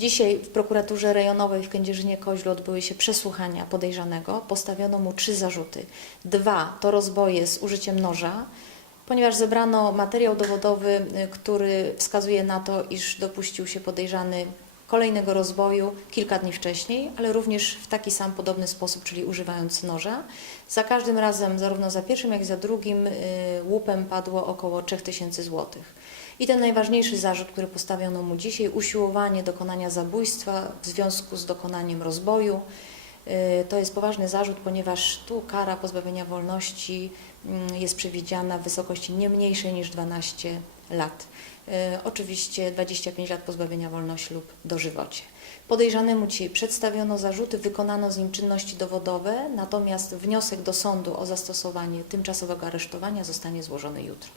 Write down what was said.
Dzisiaj w prokuraturze rejonowej w Kędzierzynie-Koźlu odbyły się przesłuchania podejrzanego. Postawiono mu trzy zarzuty. Dwa to rozboje z użyciem noża, ponieważ zebrano materiał dowodowy, y, który wskazuje na to, iż dopuścił się podejrzany kolejnego rozboju kilka dni wcześniej, ale również w taki sam podobny sposób, czyli używając noża. Za każdym razem, zarówno za pierwszym, jak i za drugim y, łupem padło około 3000 złotych. I ten najważniejszy zarzut, który postawiono mu dzisiaj, usiłowanie dokonania zabójstwa w związku z dokonaniem rozboju. Y, To jest poważny zarzut, ponieważ tu kara pozbawienia wolności mm, jest przewidziana w wysokości nie mniejszej niż 12 lat. Y, Oczywiście 25 lat pozbawienia wolności lub dożywocie. Podejrzanemu dzisiaj przedstawiono zarzuty, wykonano z nim czynności dowodowe, natomiast wniosek do sądu o zastosowanie tymczasowego aresztowania zostanie złożony jutro.